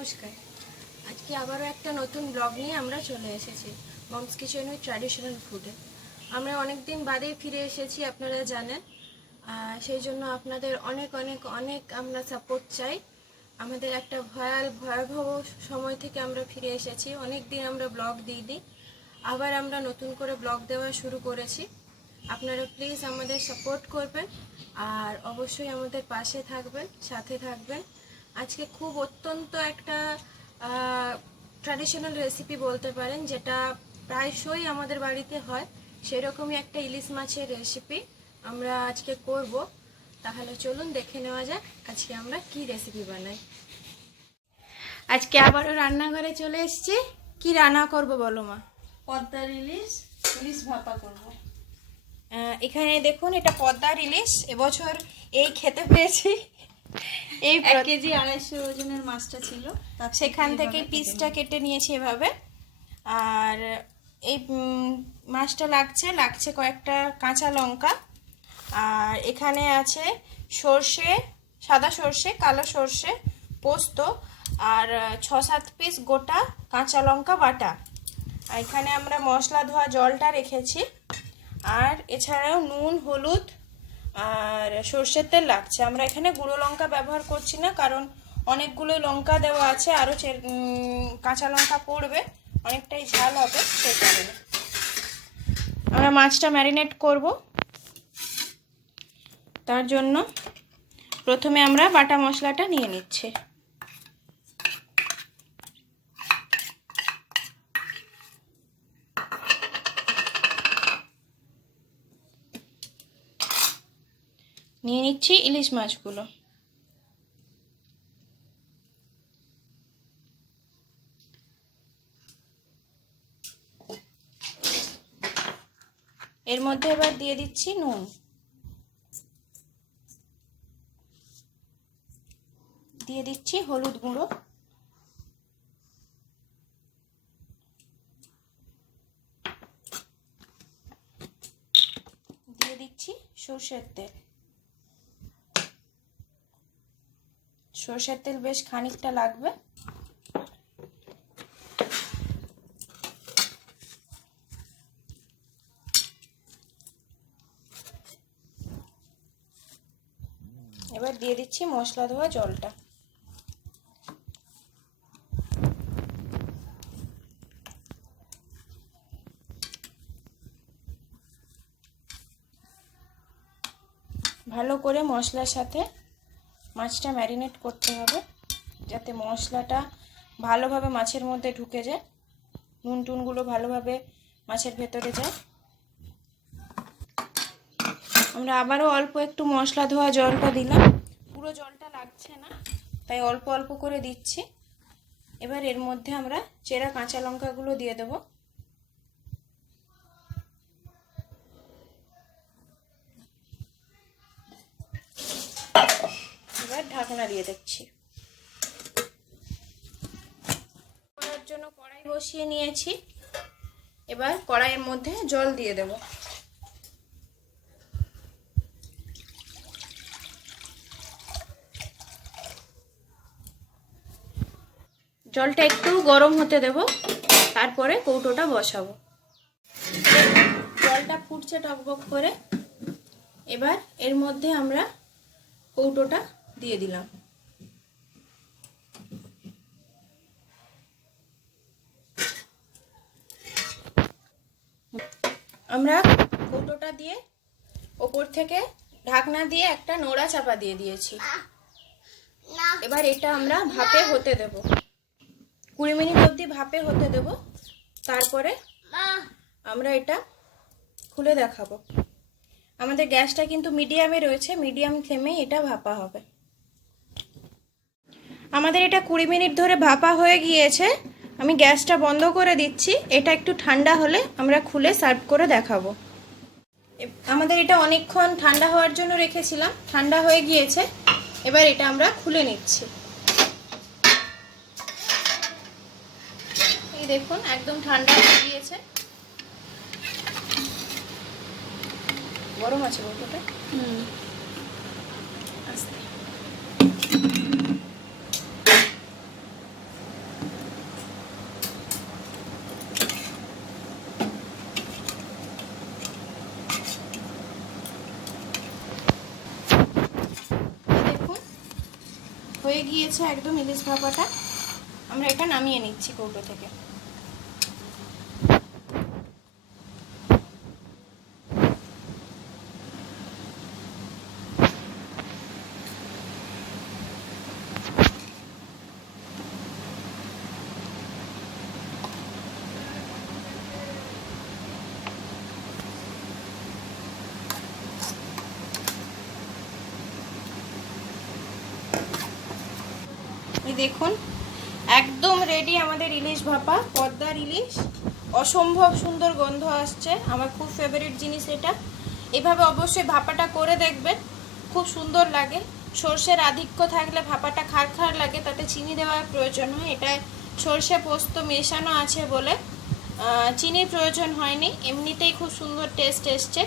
নমস্কার। আজকে আবারও একটা নতুন ব্লগ নিয়ে আমরা চলে এসেছি মমস কিচেন উইথ ট্র্যাডিশনাল ফুডে আমরা অনেক দিন বাদেই ফিরে এসেছি, আপনারা জানেন। সেই জন্য আপনাদের অনেক অনেক অনেক আমরা সাপোর্ট চাই। আমাদের একটা ভয়াল, ভয়াবহ সময় থেকে আমরা ফিরে এসেছি। অনেক দিন আমরা ব্লগ দিইনি। আবার আমরা নতুন করে ব্লগ দেওয়া শুরু করেছি। আপনারা প্লিজ আমাদের সাপোর্ট করবেন। আর অবশ্যই আমাদের পাশে থাকবেন, সাথে থাকবেন। আজকে খুব অত্যন্ত একটা ট্র্যাডিশনাল রেসিপি বলতে পারেন যেটা প্রায়শই আমাদের বাড়িতে হয় সেরকমই একটা ইলিশ মাছের রেসিপি আমরা আজকে করব। তাহলে চলুন দেখে নেওয়া যাক আজকে আমরা কি রেসিপি বানাই। আজকে আবারও রান্নাঘরে চলে এসেছি। কি রান্না করব বলো মা? পদ্মার ইলিশ ইলিশ ভাপা করব। আহ, এখানে দেখুন এটা পদ্মার ইলিশ। এবছর এই খেতে পেয়েছি এই এক কেজি আড়াইশো ওজনের মাছটা ছিল। সেখান থেকে পিসটা কেটে নিয়েছি এভাবে। আর এই মাছটা লাগছে লাগছে কয়েকটা কাঁচা লঙ্কা। আর এখানে আছে সর্ষে সাদা সর্ষে কালো সর্ষে পোস্ত আর ছ সাত পিস গোটা কাঁচা লঙ্কা বাটা। আর এখানে আমরা মশলা ধোয়া জলটা রেখেছি। আর এছাড়াও নুন হলুদ সর্ষের তেল লাগছে। আমরা এখানে গুঁড়ো লঙ্কা ব্যবহার করছি না, কারণ অনেকগুলো লঙ্কা দেওয়া আছে, আরও কাঁচা লঙ্কা পড়বে, অনেকটাই ঝাল হবে সেই কারণে আমরা মাছটা ম্যারিনেট করব। তার জন্য প্রথমে আমরা বাটা মশলাটা নিয়ে নিচ্ছি। নিয়ে নিচ্ছি ইলিশ মাছগুলো। এর মধ্যে এবার দিয়ে দিচ্ছি নুন। দিয়ে দিচ্ছি হলুদ গুঁড়ো। দিয়ে দিচ্ছি সর্ষের তেল। সর্ষের তেল বেশ খানিকটা লাগবে। এবার দিয়ে দিচ্ছি মশলা ধোয়া জলটা। ভালো করে মশলার সাথে মাছটা ম্যারিনেট করতে হবে, যাতে মশলাটা ভালোভাবে মাছের মধ্যে ঢুকে যায়, নুন টুনগুলো ভালোভাবে মাছের ভেতরে যায়। আমরা আবারও অল্প একটু মশলা ধোয়া জলটা দিলাম, পুরো জলটা লাগছে না, তাই অল্প অল্প করে দিচ্ছি। এবার এর মধ্যে আমরা চেরা কাঁচা লঙ্কাগুলো দিয়ে দেবো এবার ঢাকনা দিয়ে দেখছি করার জন্য কড়াই বসিয়ে নিয়েছি। এবার কড়াইয়ের মধ্যে জল দিয়ে দেব। জলটা একটু গরম হতে দেব, তারপরে কৌটোটা বসাবো। জলটা ফুটছে টকবক করে। এবার এর মধ্যে আমরা কৌটোটা দিয়ে দিলাম। আমরা কৌটোটা দিয়ে ওপর থেকে ঢাকনা দিয়ে একটা নোড়া চাপা দিয়ে দিয়েছি। এবার এটা আমরা ভাপে হতে দেব। কুড়ি মিনিট অবধি ভাপে হতে দেব। তারপরে আমরা এটা খুলে দেখাবো। আমাদের গ্যাসটা কিন্তু মিডিয়ামে রয়েছে, মিডিয়াম ফ্লেমে এটা ভাপা হবে। আমাদের এটা কুড়ি মিনিট ধরে ভাপা হয়ে গিয়েছে। আমি গ্যাসটা বন্ধ করে দিচ্ছি। এটা একটু ঠান্ডা হলে আমরা খুলে সার্ভ করে দেখাবো। আমাদের এটা অনেকক্ষণ ঠান্ডা হওয়ার জন্য রেখেছিলাম। ঠান্ডা হয়ে গিয়েছে। এবার এটা আমরা খুলে নিচ্ছি। এই দেখুন, একদম ঠান্ডা হয়ে গিয়েছে। গরম আছে বলতে। আস্তে হয়ে গিয়েছে একদম ইলিশ ভাপাটা। আমরা এটা নামিয়ে নিচ্ছি কৌটো থেকে। দেখুন। একদম রেডি আমাদের ইলিশ ভাপা, পদ্মার ইলিশ। অসম্ভব সুন্দর গন্ধ আসছে। আমার খুব ফেভারিট জিনিস এটা। এভাবে অবশ্যই ভাপাটা করে দেখবেন। খুব সুন্দর লাগে। সর্ষের আধিক্য থাকলে ভাপাটা খার খার লাগে, তাতে চিনি দেওয়ার প্রয়োজন হয়। এটা সর্ষে পোস্ত মেশানো আছে বলে চিনির প্রয়োজন হয়নি। এমনিতেই খুব সুন্দর টেস্ট এসছে।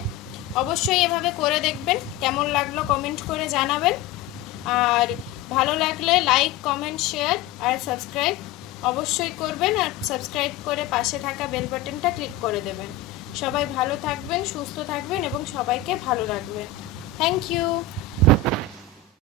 অবশ্যই এভাবে করে দেখবেন। কেমন লাগল কমেন্ট করে জানাবেন। আর ভালো লাগলে লাইক কমেন্ট শেয়ার আর সাবস্ক্রাইব অবশ্যই করবেন আর সাবস্ক্রাইব করে পাশে থাকা বেল বাটনটা ক্লিক করে দেবেন। সবাই ভালো থাকবেন, সুস্থ থাকবেন এবং সবাইকে ভালো রাখবেন। Thank you